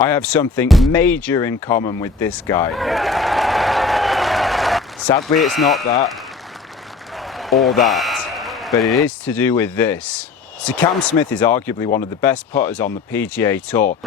I have something major in common with this guy. Sadly, it's not that or that, but it is to do with this. So Cam Smith is arguably one of the best putters on the PGA Tour.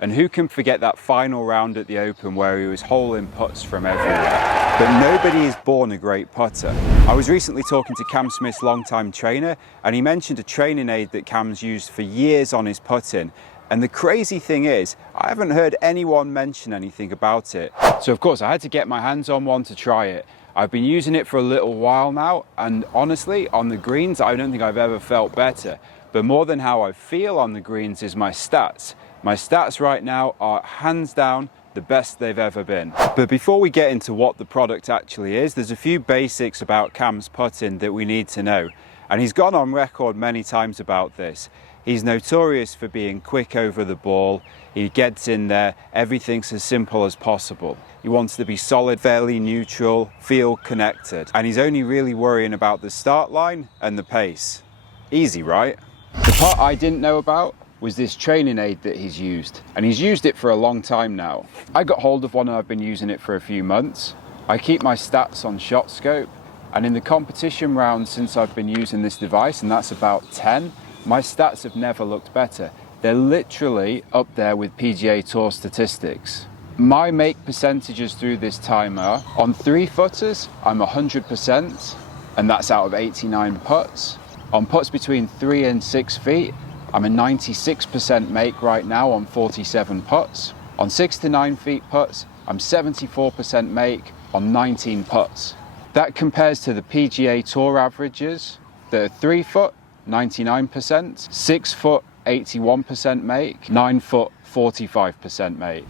And who can forget that final round at the Open where he was holing putts from everywhere? But nobody is born a great putter. I was recently talking to Cam Smith's longtime trainer, and he mentioned a training aid that Cam's used for years on his putting. And the crazy thing is, I haven't heard anyone mention anything about it. So of course I had to get my hands on one to try it. I've been using it for a little while now, and honestly, on the greens, I don't think I've ever felt better. But more than how I feel on the greens is my stats. My stats right now are hands down the best they've ever been. But before we get into what the product actually is, there's a few basics about Cam's putting that we need to know. And he's gone on record many times about this. He's notorious for being quick over the ball. He gets in there, everything's as simple as possible. He wants to be solid, fairly neutral, feel connected. And he's only really worrying about the start line and the pace. Easy, right? The part I didn't know about was this training aid that he's used. And he's used it for a long time now. I got hold of one and I've been using it for a few months. I keep my stats on ShotScope, and in the competition rounds since I've been using this device, and that's about 10, my stats have never looked better. They're literally up there with PGA Tour statistics. My make percentages through this time are, on 3-footers, I'm 100%, and that's out of 89 putts. On putts between 3 and 6 feet, I'm a 96% make right now on 47 putts. On 6 to 9 feet putts, I'm 74% make on 19 putts. That compares to the PGA Tour averages that are 3 foot, 99%, 6 foot, 81% make, 9 foot, 45% make.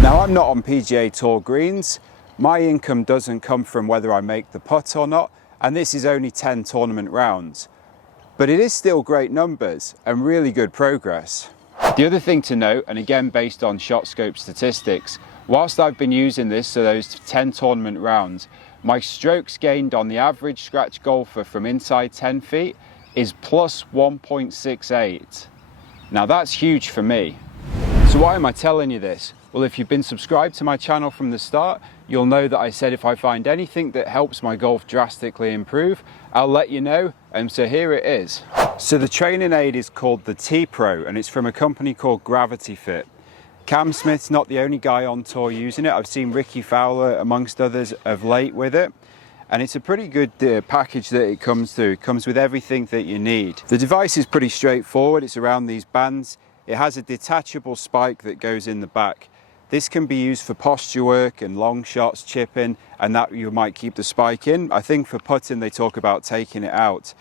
Now, I'm not on PGA Tour greens. My income doesn't come from whether I make the putt or not, and this is only 10 tournament rounds. But it is still great numbers and really good progress. The other thing to note, and again based on ShotScope statistics, whilst I've been using this, so those 10 tournament rounds, my strokes gained on the average scratch golfer from inside 10 feet is plus 1.68. Now that's huge for me. So why am I telling you this? Well, if you've been subscribed to my channel from the start, you'll know that I said if I find anything that helps my golf drastically improve, I'll let you know, and so here it is. So the training aid is called the T-Pro, and it's from a company called Gravity Fit. Cam Smith's not the only guy on tour using it. I've seen Ricky Fowler, amongst others, of late with it. And it's a pretty good package that it comes through. It comes with everything that you need. The device is pretty straightforward. It's around these bands. It has a detachable spike that goes in the back. This can be used for posture work and long shots, chipping, and that you might keep the spike in. I think for putting they talk about taking it out.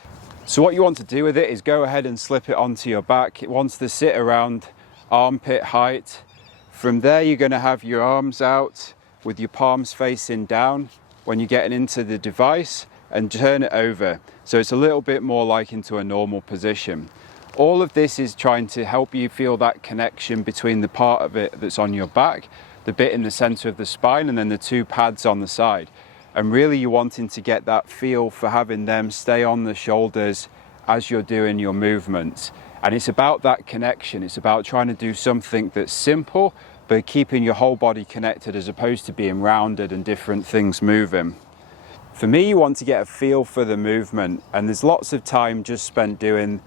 So what you want to do with it is go ahead and slip it onto your back. It wants to sit around armpit height. From there you're going to have your arms out with your palms facing down when you're getting into the device, and turn it over. So it's a little bit more like into a normal position. All of this is trying to help you feel that connection between the part of it that's on your back, the bit in the center of the spine, and then the two pads on the side. And really you're wanting to get that feel for having them stay on the shoulders as you're doing your movements. And it's about that connection. It's about trying to do something that's simple, but keeping your whole body connected as opposed to being rounded and different things moving. For me, you want to get a feel for the movement, and there's lots of time just spent doing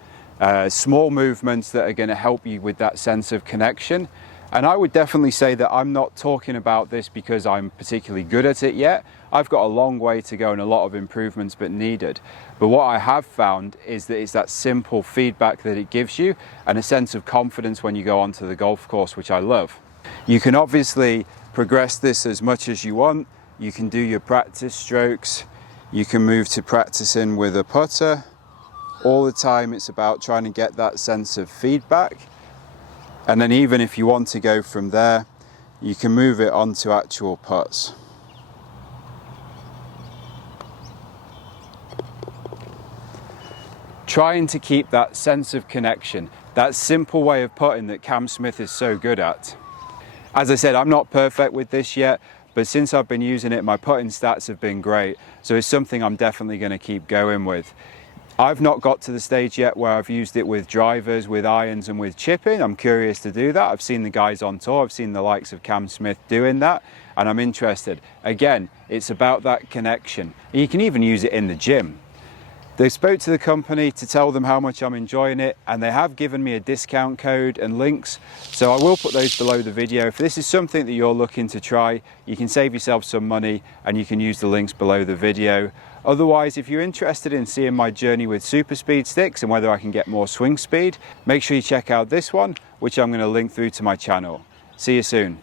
small movements that are going to help you with that sense of connection. And I would definitely say that I'm not talking about this because I'm particularly good at it yet. I've got a long way to go and a lot of improvements but needed. But what I have found is that it's that simple feedback that it gives you and a sense of confidence when you go onto the golf course, which I love. You can obviously progress this as much as you want. You can do your practice strokes. You can move to practicing with a putter. All the time it's about trying to get that sense of feedback. And then even if you want to go from there, you can move it onto actual putts. Trying to keep that sense of connection, that simple way of putting that Cam Smith is so good at. As I said, I'm not perfect with this yet, but since I've been using it, my putting stats have been great. So it's something I'm definitely going to keep going with. I've not got to the stage yet where I've used it with drivers, with irons and with chipping. I'm curious to do that. I've seen the guys on tour, I've seen the likes of Cam Smith doing that, and I'm interested. Again, it's about that connection. You can even use it in the gym. They spoke to the company to tell them how much I'm enjoying it, and they have given me a discount code and links, so I will put those below the video. If this is something that you're looking to try, you can save yourself some money and you can use the links below the video. Otherwise, if you're interested in seeing my journey with super speed sticks and whether I can get more swing speed, make sure you check out this one, which I'm going to link through to my channel. See you soon.